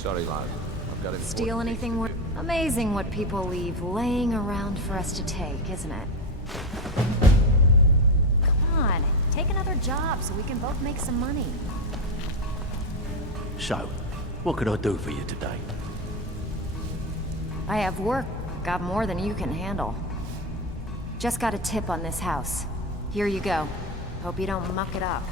Sorry, lad. I've got Steal anything worth... Amazing what people leave laying around for us to take, isn't it? Come on, take another job so we can both make some money. So, what could I do for you today? I have work. Got more than you can handle. Just got a tip on this house. Here you go. Hope you don't muck it up.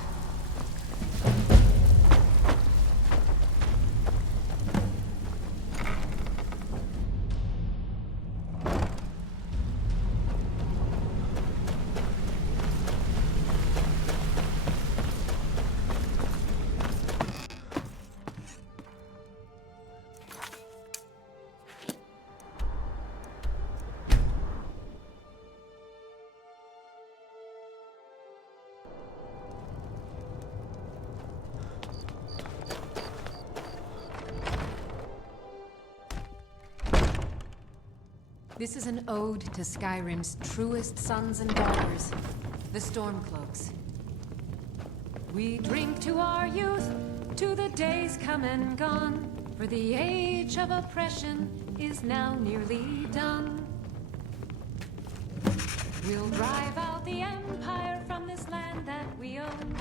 This is an ode to Skyrim's truest sons and daughters, the Stormcloaks. We drink to our youth, to the days come and gone, for the age of oppression is now nearly done. We'll drive out the Empire from this land that we own.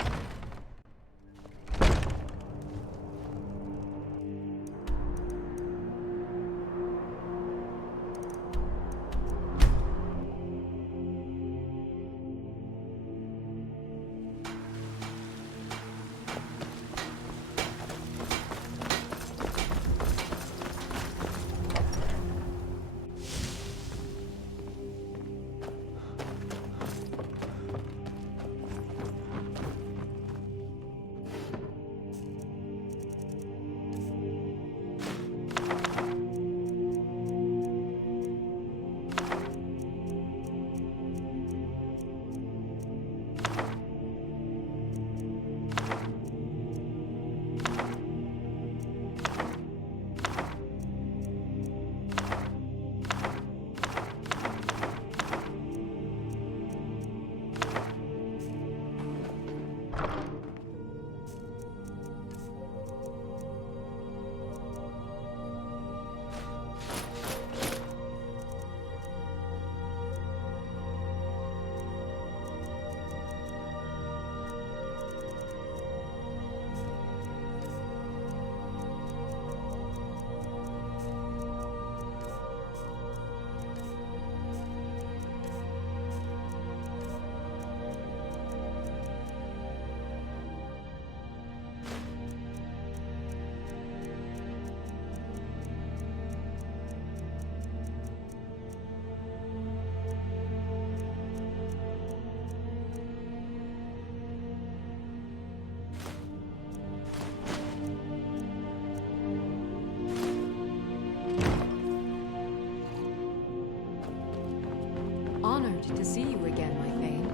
Honored to see you again, my Thane.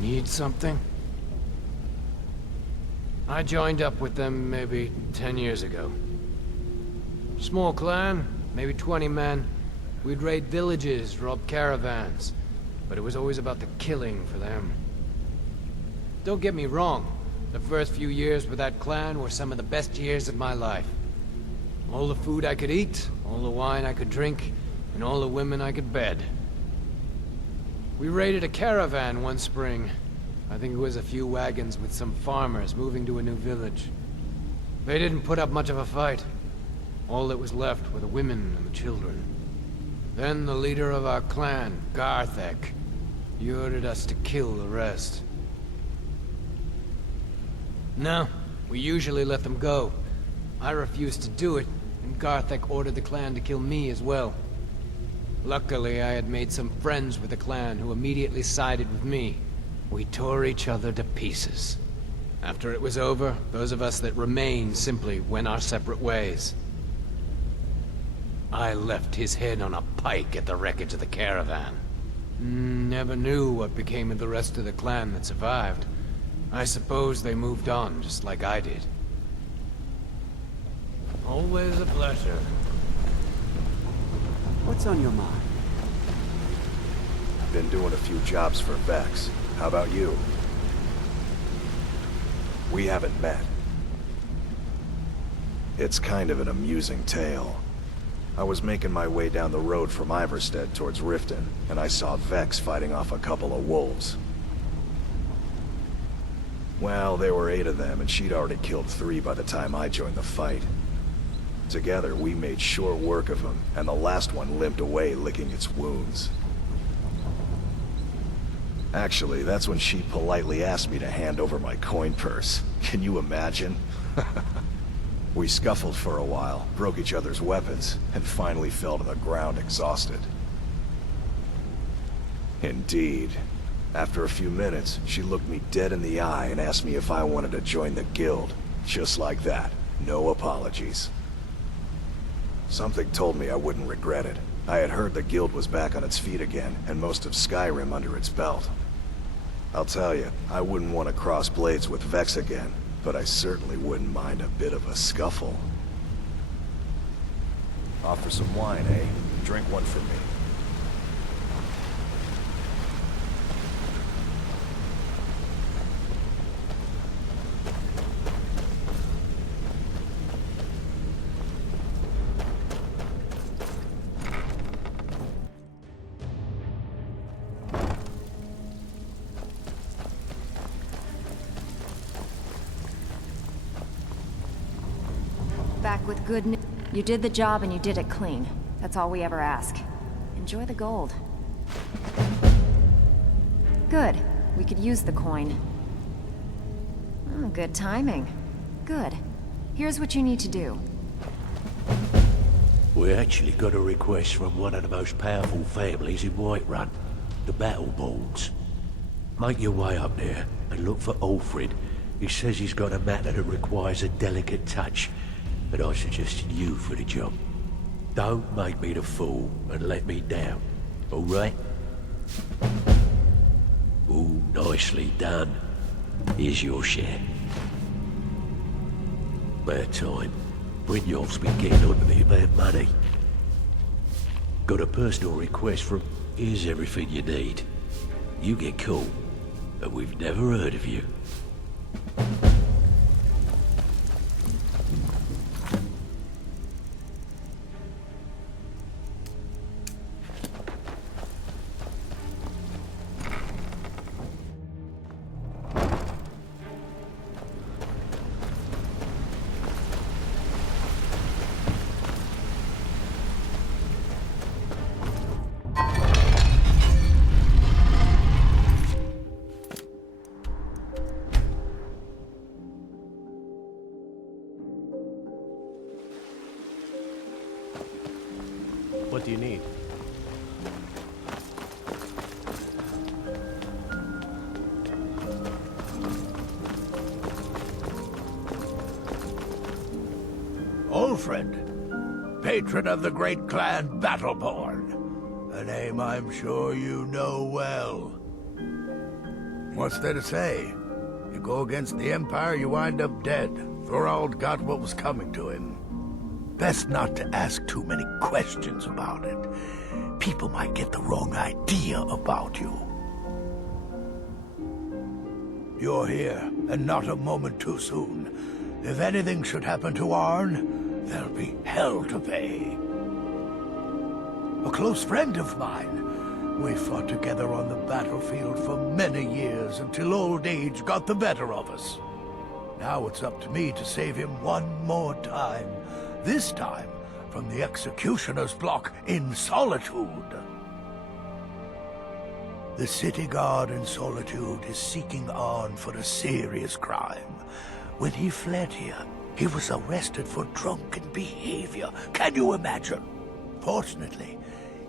Need something? I joined up with them maybe 10 years ago. Small clan, maybe 20 men. We'd raid villages, rob caravans, but it was always about the killing for them. Don't get me wrong, the first few years with that clan were some of the best years of my life. All the food I could eat, all the wine I could drink, and all the women I could bed. We raided a caravan one spring. I think it was a few wagons with some farmers moving to a new village. They didn't put up much of a fight. All that was left were the women and the children. Then the leader of our clan, Garthek, he ordered us to kill the rest. No, we usually let them go. I refused to do it, and Garthek ordered the clan to kill me as well. Luckily, I had made some friends with the clan who immediately sided with me. We tore each other to pieces. After it was over, those of us that remained simply went our separate ways. I left his head on a pike at the wreckage of the caravan. Never knew what became of the rest of the clan that survived. I suppose they moved on, just like I did. Always a pleasure. What's on your mind? Been doing a few jobs for Vex. How about you? We haven't met. It's kind of an amusing tale. I was making my way down the road from Iverstead towards Riften, and I saw Vex fighting off a couple of wolves. Well, there were 8 of them, and she'd already killed 3 by the time I joined the fight. Together, we made short work of him, and the last one limped away licking its wounds. Actually, that's when she politely asked me to hand over my coin purse. Can you imagine? We scuffled for a while, broke each other's weapons, and finally fell to the ground exhausted. Indeed. After a few minutes, she looked me dead in the eye and asked me if I wanted to join the guild. Just like that. No apologies. Something told me I wouldn't regret it. I had heard the guild was back on its feet again, and most of Skyrim under its belt. I'll tell you, I wouldn't want to cross blades with Vex again, but I certainly wouldn't mind a bit of a scuffle. Offer some wine, eh? Drink one for me. Back with good news. You did the job and you did it clean. That's all we ever ask. Enjoy the gold. Good. We could use the coin. Oh, good timing. Good. Here's what you need to do. We actually got a request from one of the most powerful families in Whiterun, the Battleborns. Make your way up there and look for Alfred. He says he's got a matter that requires a delicate touch, but I suggested you for the job. Don't make me the fool and let me down, all right? Ooh, nicely done. Here's your share. About time. Brynjolf's been getting on to me about money. Got a personal request from... Here's everything you need. You get cool, but we've never heard of you. What do you need? Alfred, patron of the great clan Battleborn. A name I'm sure you know well. What's there to say? You go against the Empire, you wind up dead. Thorald got what was coming to him. Best not to ask too many questions about it. People might get the wrong idea about you. You're here, and not a moment too soon. If anything should happen to Arn, there'll be hell to pay. A close friend of mine. We fought together on the battlefield for many years until old age got the better of us. Now it's up to me to save him one more time. This time from the executioner's block in Solitude. The city guard in Solitude is seeking Arn for a serious crime. When he fled here, he was arrested for drunken behavior. Can you imagine? Fortunately,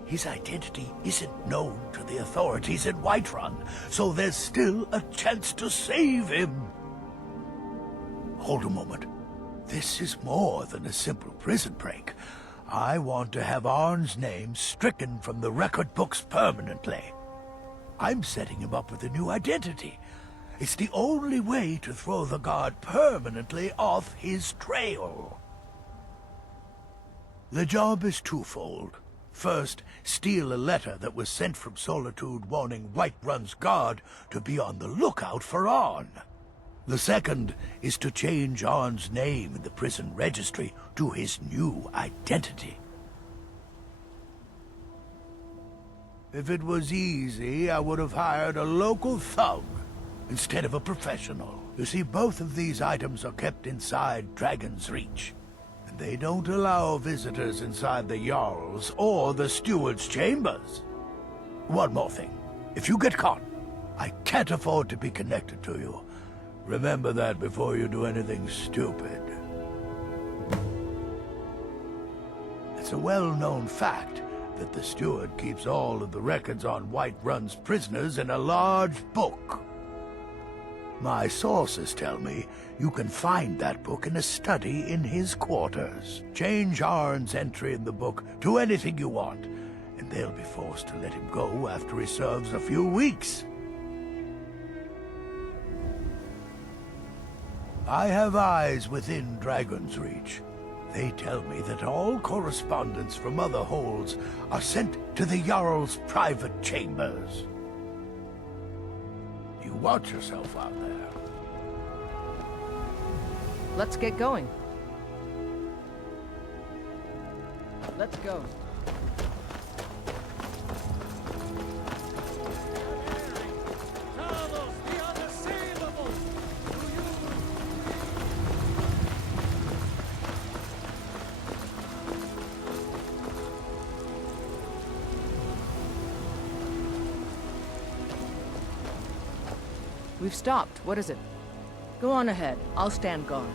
his identity isn't known to the authorities in Whiterun, so there's still a chance to save him. Hold a moment. This is more than a simple prison break. I want to have Arn's name stricken from the record books permanently. I'm setting him up with a new identity. It's the only way to throw the guard permanently off his trail. The job is twofold. First, steal a letter that was sent from Solitude warning Whiterun's guard to be on the lookout for Arn. The second is to change Arn's name in the prison registry to his new identity. If it was easy, I would have hired a local thug instead of a professional. You see, both of these items are kept inside Dragon's Reach. They don't allow visitors inside the Jarl's or the Steward's chambers. One more thing. If you get caught, I can't afford to be connected to you. Remember that before you do anything stupid. It's a well-known fact that the Steward keeps all of the records on Whiterun's prisoners in a large book. My sources tell me you can find that book in a study in his quarters. Change Arn's entry in the book to anything you want, and they'll be forced to let him go after he serves a few weeks. I have eyes within Dragon's Reach. They tell me that all correspondence from other holds are sent to the Jarl's private chambers. You watch yourself out there. Let's get going. Let's go. We've stopped. What is it? Go on ahead. I'll stand guard.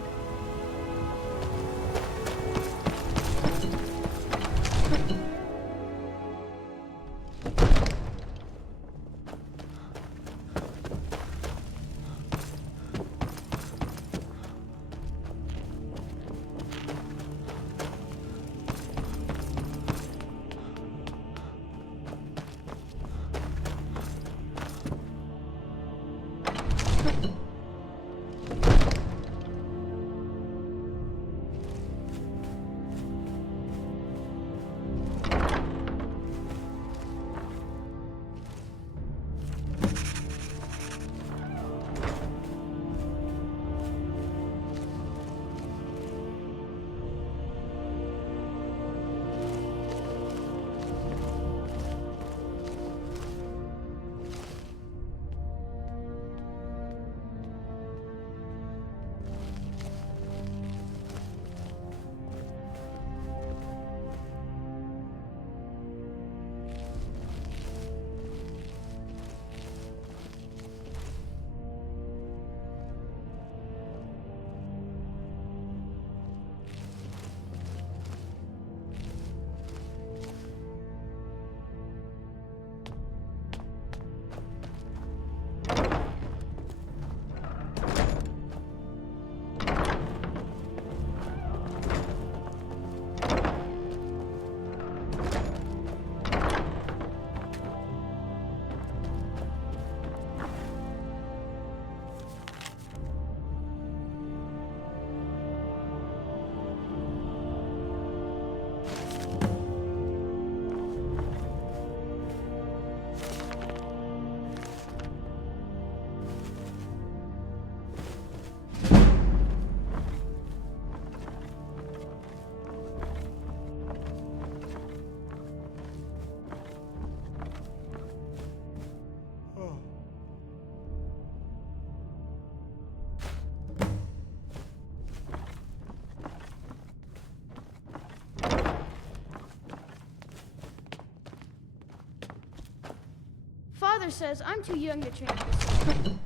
Father says I'm too young to train with the sword.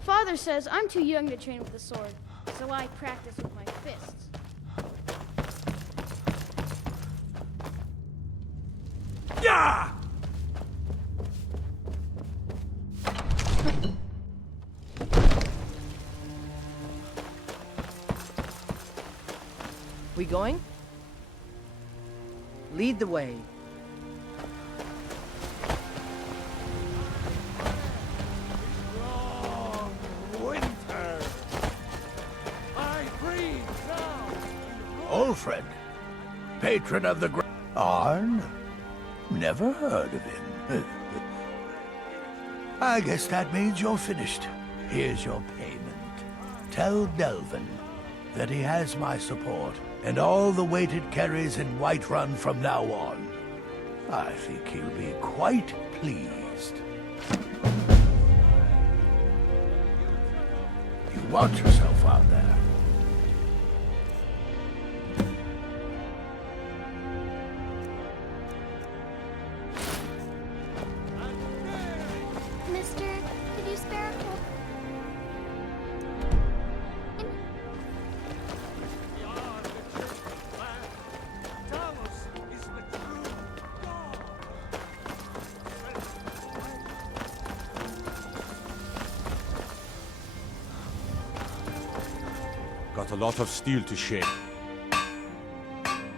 Father says I'm too young to train with the sword, so I practice with my fists. Yeah! We going? Lead the way. Ulfred, patron of the Arn? Never heard of him. I guess that means you're finished. Here's your payment. Tell Delvin that he has my support, and all the weighted carries in Whiterun from now on. I think he'll be quite pleased. You watch yourself out there. Mister, could you spare a coin? Got a lot of steel to shape.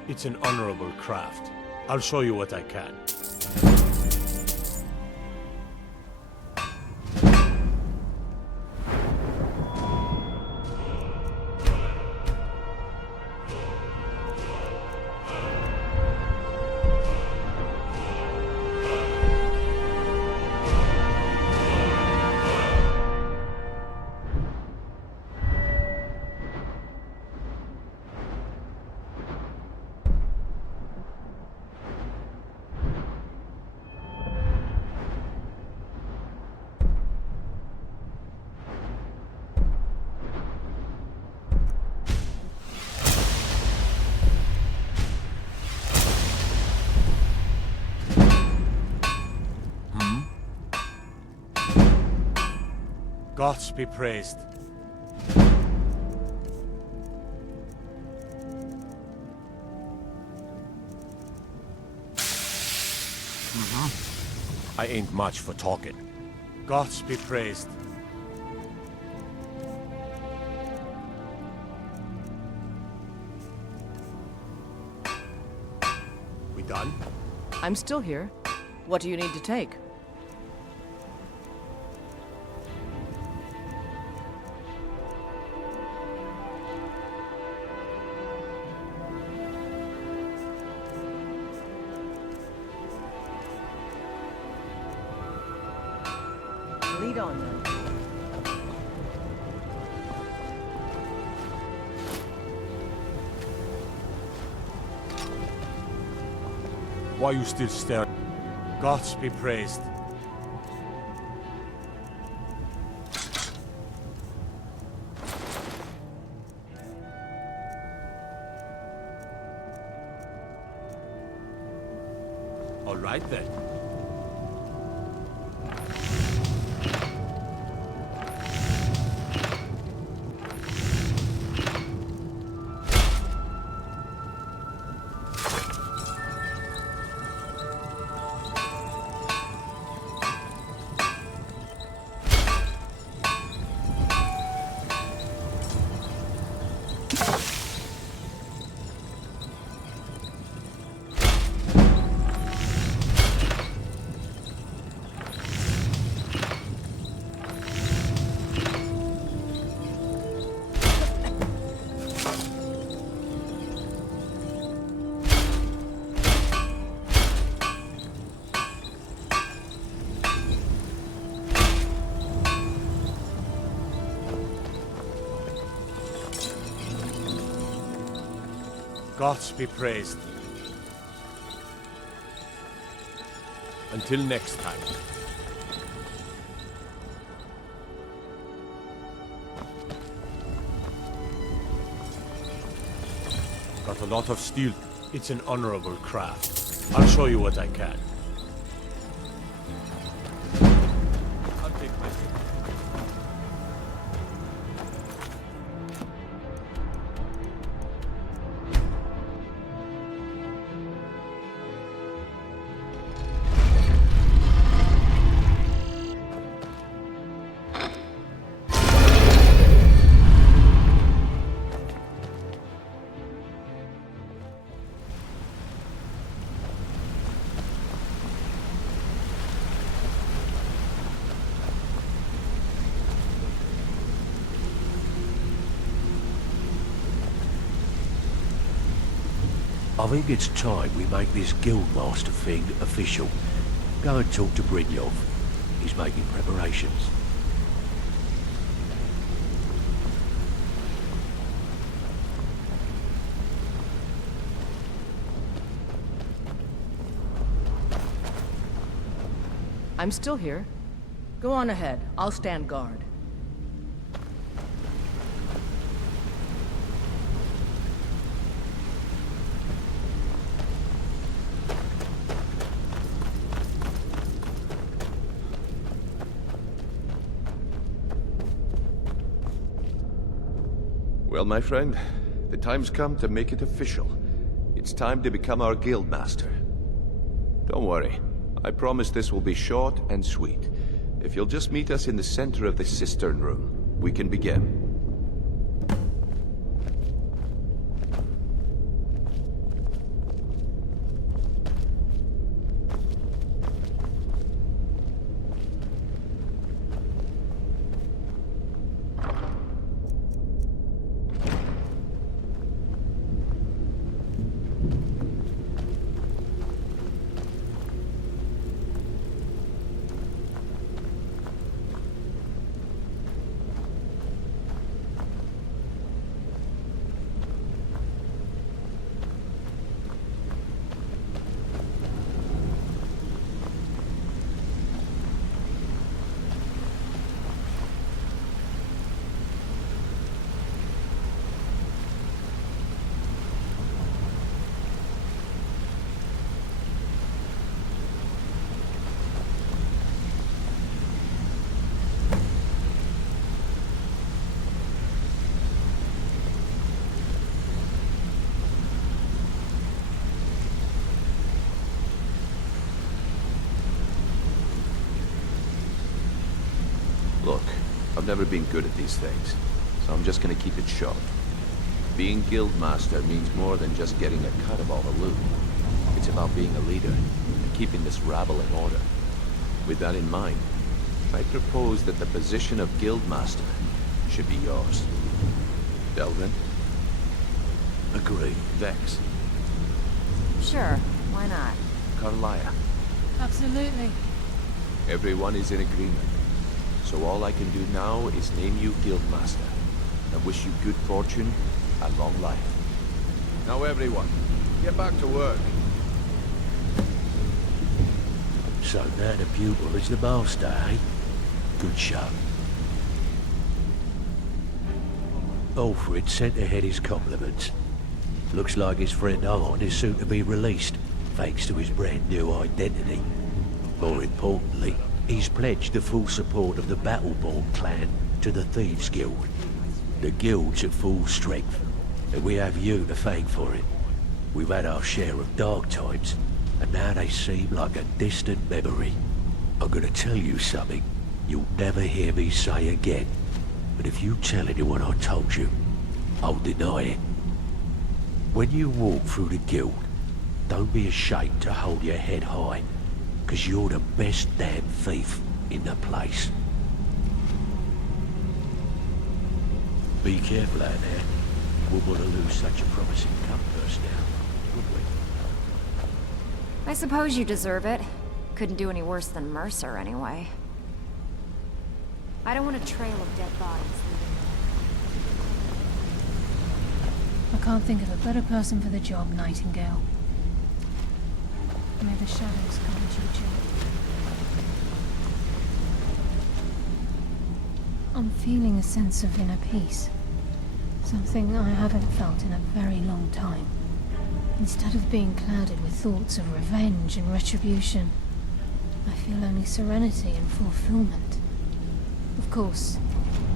It's an honorable craft. I'll show you what I can. Gods be praised. I ain't much for talking. Gods be praised. We done? I'm still here. What do you need to take? Lead on, then. Why you still staring? Gods be praised. All right then. Gods be praised. Until next time. Got a lot of steel. It's an honorable craft. I'll show you what I can. I think it's time we make this guildmaster thing official. Go and talk to Brynjolf. He's making preparations. I'm still here. Go on ahead. I'll stand guard. Well, my friend, the time's come to make it official. It's time to become our guildmaster. Don't worry. I promise this will be short and sweet. If you'll just meet us in the center of this cistern room, we can begin. Look, I've never been good at these things, so I'm just gonna keep it short. Being guildmaster means more than just getting a cut of all the loot. It's about being a leader and keeping this rabble in order. With that in mind, I propose that the position of guildmaster should be yours. Delvin? Agree. Vex? Sure, why not? Carlia? Absolutely. Everyone is in agreement. So all I can do now is name you guildmaster and wish you good fortune and long life. Now everyone, get back to work. So now the pupil is the master, eh? Good show. Alfred sent ahead his compliments. Looks like his friend Arn is soon to be released, thanks to his brand new identity. More importantly, he's pledged the full support of the Battleborn clan to the Thieves Guild. The guild's at full strength, and we have you to thank for it. We've had our share of dark times, and now they seem like a distant memory. I'm gonna tell you something you'll never hear me say again, but if you tell anyone I told you, I'll deny it. When you walk through the guild, don't be ashamed to hold your head high, because you're the best damn thief in the place. Be careful out there. Wouldn't want to lose such a promising compass now, would we? I suppose you deserve it. Couldn't do any worse than Mercer, anyway. I don't want a trail of dead bodies leaving. I can't think of a better person for the job, Nightingale. May the shadows come to you, Jill. I'm feeling a sense of inner peace. Something I haven't felt in a very long time. Instead of being clouded with thoughts of revenge and retribution, I feel only serenity and fulfillment. Of course,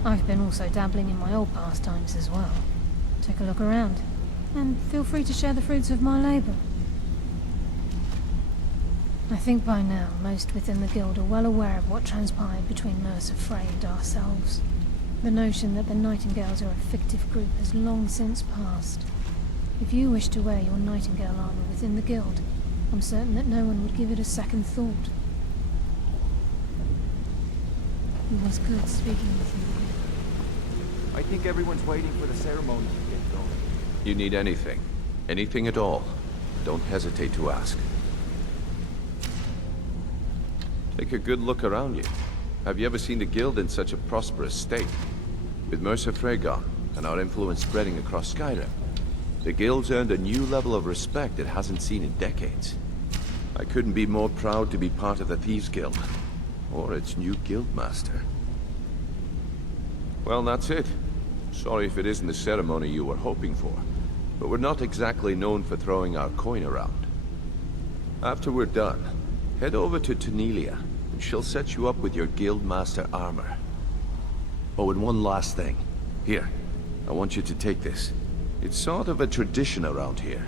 I've been also dabbling in my old pastimes as well. Take a look around, and feel free to share the fruits of my labor. I think by now, most within the guild are well aware of what transpired between Mercer Frey and ourselves. The notion that the Nightingales are a fictive group has long since passed. If you wish to wear your Nightingale armor within the guild, I'm certain that no one would give it a second thought. It was good speaking with you. I think everyone's waiting for the ceremony to get going. You need anything. Anything at all. don't hesitate to ask. Take a good look around you. Have you ever seen the Guild in such a prosperous state? With Mercer Frey gone, and our influence spreading across Skyrim, the Guild's earned a new level of respect it hasn't seen in decades. I couldn't be more proud to be part of the Thieves Guild, or its new Guildmaster. Well, that's it. Sorry if it isn't the ceremony you were hoping for, but we're not exactly known for throwing our coin around. After we're done, head over to Tanelia, and she'll set you up with your Guildmaster armor. Oh, and one last thing. Here, I want you to take this. It's sort of a tradition around here.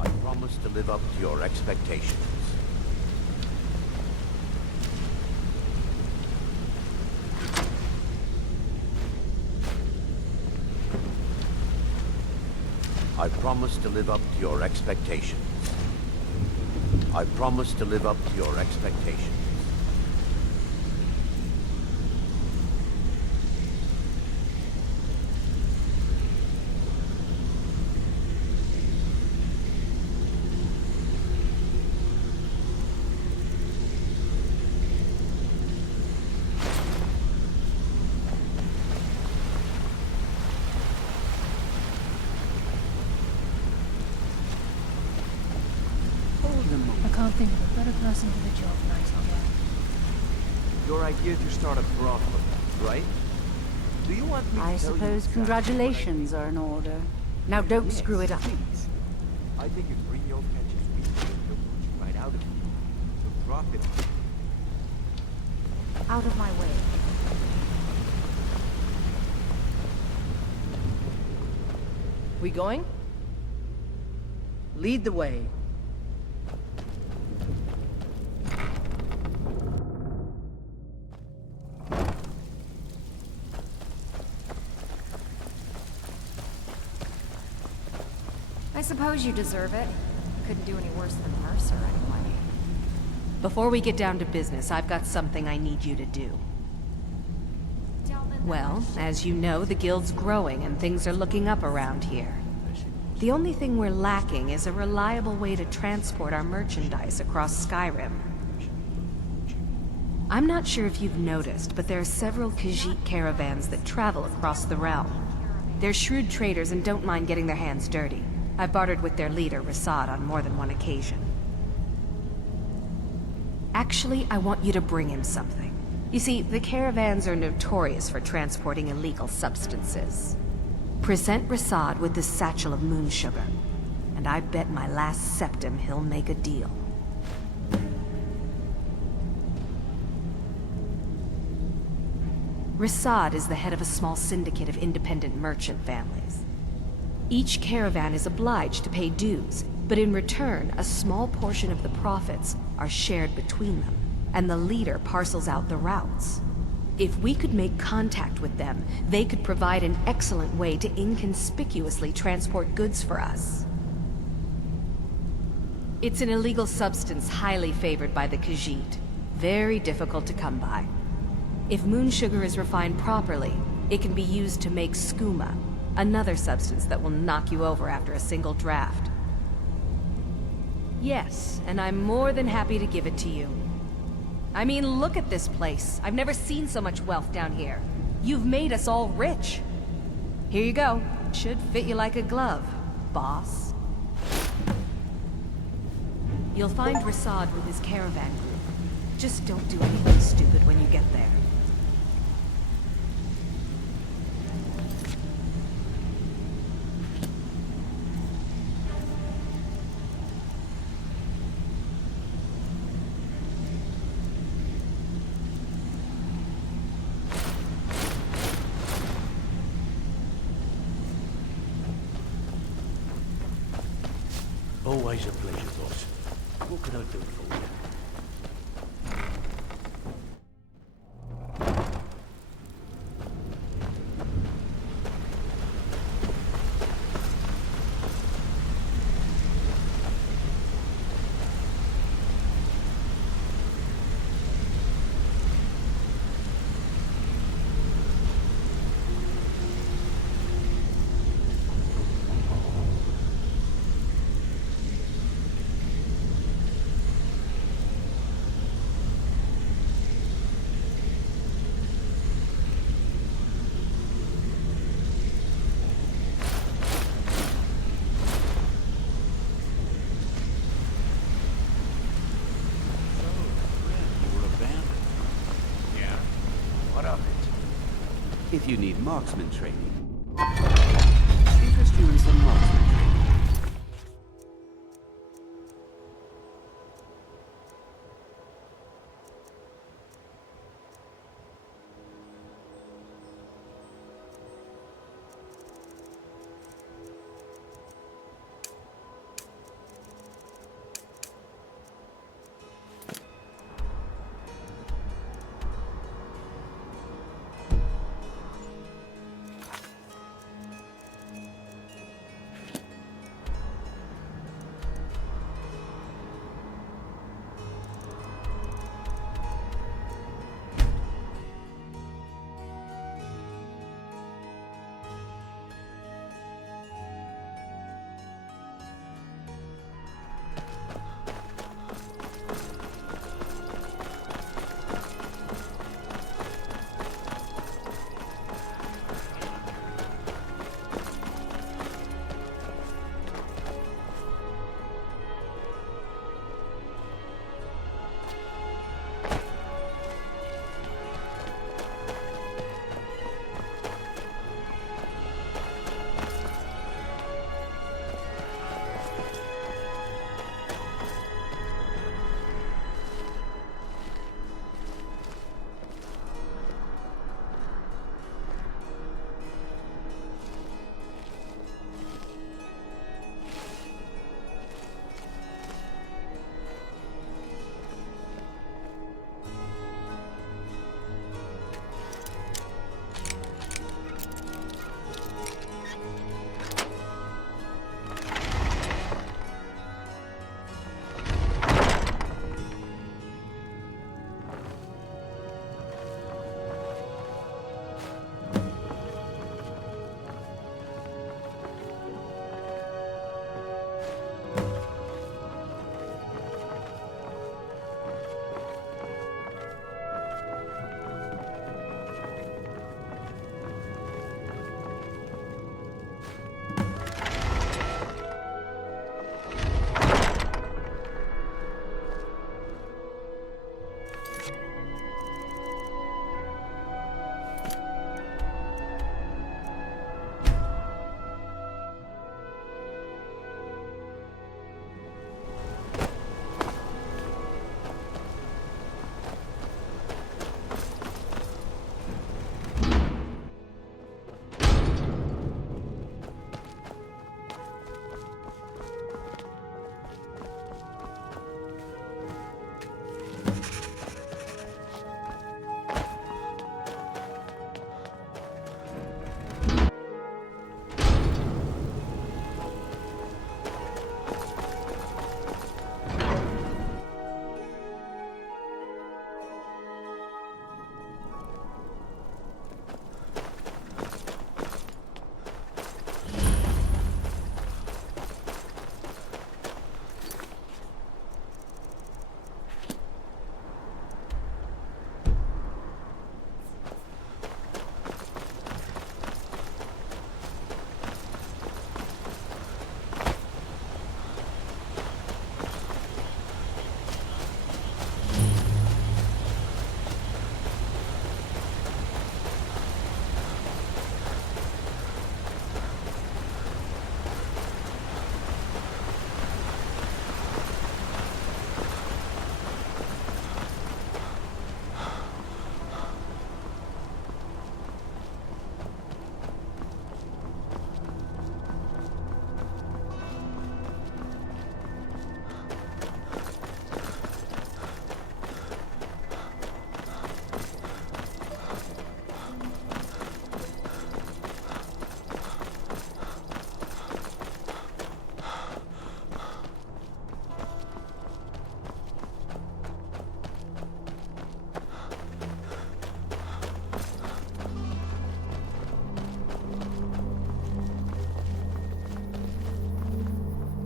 I promise to live up to your expectations. I promise to live up to your expectations. I promise to live up to your expectations. I can't think of a better person for the job, Nightingale. Your idea to start a brothel, right? Do you want me to I tell you suppose exactly congratulations are in order. Now don't screw it up. Please. I think if Rio catches me, he'll put you right out of here. The profit. Out of my way. We going? Lead the way. I suppose you deserve it. Couldn't do any worse than Mercer, anyway. Before we get down to business, I've got something I need you to do. Well, as you know, the Guild's growing and things are looking up around here. The only thing we're lacking is a reliable way to transport our merchandise across Skyrim. I'm not sure if you've noticed, but there are several Khajiit caravans that travel across the realm. They're shrewd traders and don't mind getting their hands dirty. I've bartered with their leader, Ri'saad, on more than one occasion. Actually, I want you to bring him something. You see, the caravans are notorious for transporting illegal substances. Present Ri'saad with this satchel of moon sugar, and I bet my last septim he'll make a deal. Ri'saad is the head of a small syndicate of independent merchant families. Each caravan is obliged to pay dues, but in return, a small portion of the profits are shared between them, and the leader parcels out the routes. If we could make contact with them, they could provide an excellent way to inconspicuously transport goods for us. It's an illegal substance highly favored by the Khajiit. Very difficult to come by. If moon sugar is refined properly, it can be used to make skooma, another substance that will knock you over after a single draft. Yes, and I'm more than happy to give it to you. I mean, look at this place. I've never seen so much wealth down here. You've made us all rich. Here you go. Should fit you like a glove, boss. You'll find Ri'saad with his caravan group. Just don't do anything stupid when you get there. Always a pleasure, boss. What can I do for you? of it. If you need marksman training, interest you in some marksman training?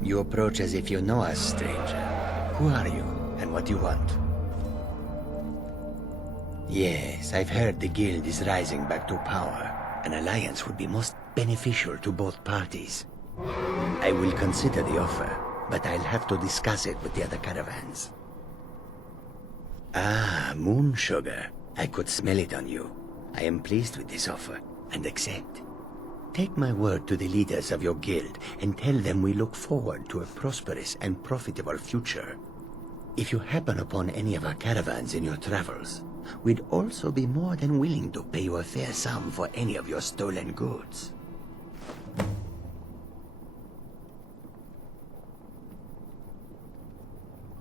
You approach as if you know us, stranger. Who are you, and what do you want? Yes, I've heard the guild is rising back to power. An alliance would be most beneficial to both parties. I will consider the offer, but I'll have to discuss it with the other caravans. Ah, moon sugar. I could smell it on you. I am pleased with this offer, and accept. Take my word to the leaders of your guild, and tell them we look forward to a prosperous and profitable future. If you happen upon any of our caravans in your travels, we'd also be more than willing to pay you a fair sum for any of your stolen goods.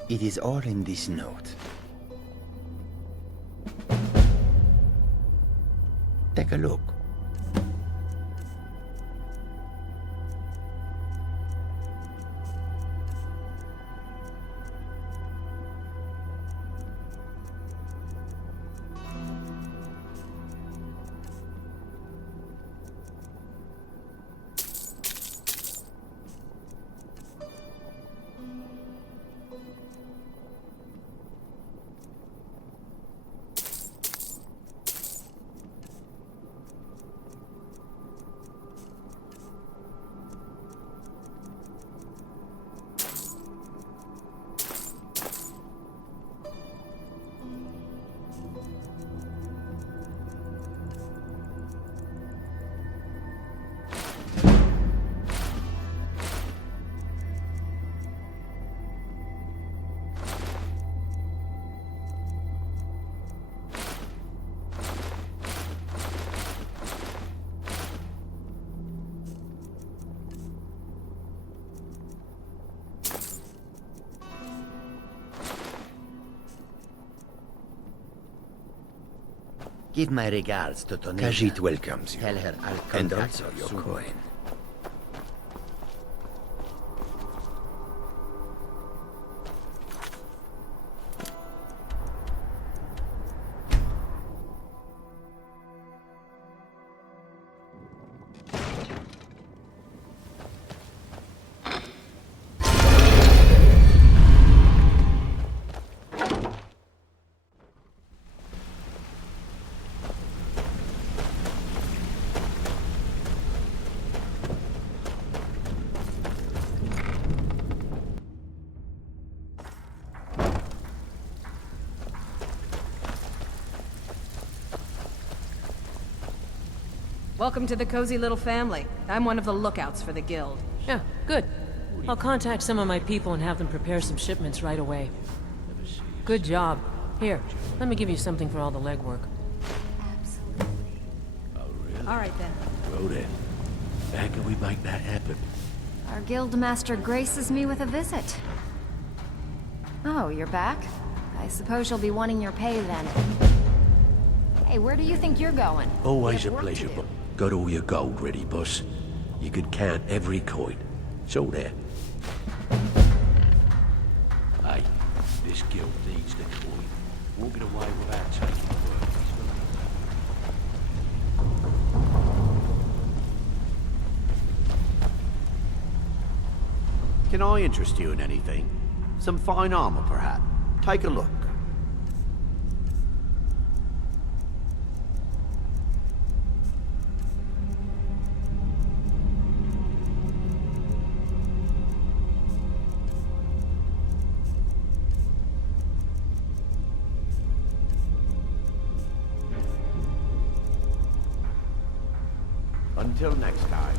It is all in this note. Take a look. Give my regards to Tonina. Khajiit welcomes you. Tell her I'll contact and also your soon. Coin. Welcome to the cozy little family. I'm one of the lookouts for the guild. Yeah, good. I'll contact some of my people and have them prepare some shipments right away. Good job. Here, let me give you something for all the legwork. Oh, really? All right, then. Well then, how can we make that happen? Our guild master graces me with a visit. Oh, you're back? I suppose you'll be wanting your pay then. Hey, where do you think you're going? Always a pleasure, but got all your gold ready, boss. You could count every coin. It's all there. Hey, this guild needs the coin. Walking away without taking work is Can I interest you in anything? Some fine armor, perhaps? Take a look. Until next time.